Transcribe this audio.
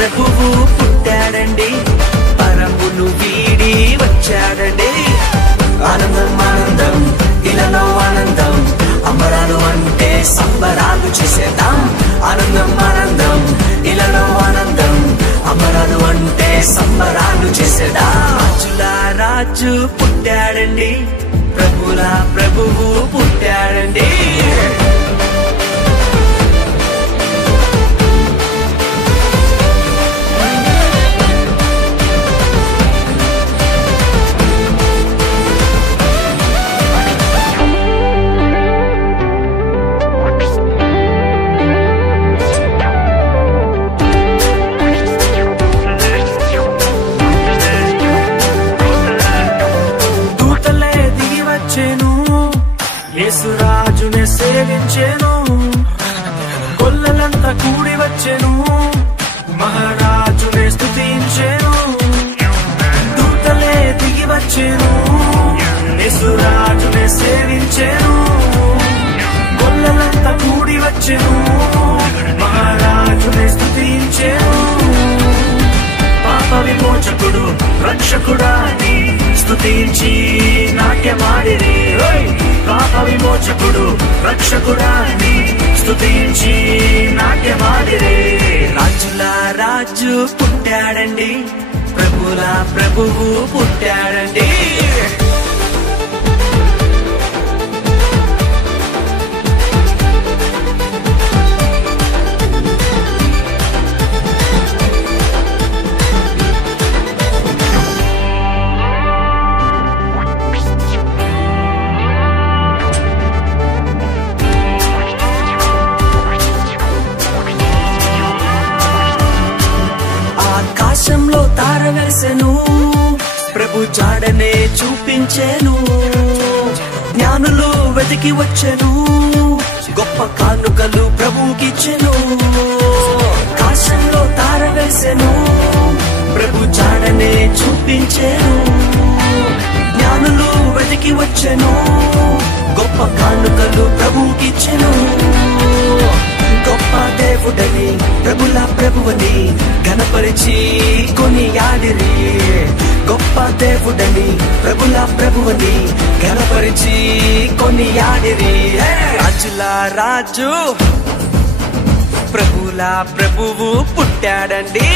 ప్రభువు పుట్టాడండి, పరమును వీడి వచ్చాడండి. ఆనందం ఆనందం ఇలలో ఆనందం, అంబరాలు అంటే సంబరాలు చేసేద్దాం. ఆనందం ఆనందం ఇలలో ఆనందం, అంబరాలు అంటే సంబరాలు చేసేద్దాం. రాజుల రాజు పుట్టాడండి, ప్రభుల ప్రభువు పుట్టాడండి. యేసురాజునే సేవించెను, కొల్లలంతా కూడి వచ్చెను, మహారాజునే స్తుతించెను. దూతలే దిగి వచ్చెను, యేసురాజునే సేవించెను, కొల్లలంతా కూడి వచ్చెను, మహారాజునే స్తుతించెను. పాప విమోచకుడు రక్షకుడాని స్తుతించి నాట్యమాడిరి. పాప విమోచకుడు రక్షకుడాని స్తుతించి నాట్యమాడిరి. రాజుల రాజు పుట్టాడండి, ప్రభుల ప్రభువు పుట్టాడండి. ఆకాశంలో తార వెలిసెను, ప్రభు జాడనే చూపించెను. జ్ఞానులు వెతికి వచ్చెను, గొప్ప కానుకలు ప్రభుకిచ్చెను. ఆకాశంలో తార వెలిసెను, ప్రభు జాడనే చూపించెను. జ్ఞానులు వెతికి వచ్చెను, గొప్ప కానుకలు ప్రభుకిచ్చెను. గొప్ప దేవుడని ప్రభుల ప్రభువని ఘనపరిచి కొనియాడిరి. గొప్ప దేవుడని ప్రభుల ప్రభువని ఘనపరిచి కొనియాడిరి. రాజుల రాజు ప్రభుల ప్రభువు పుట్టాడండి.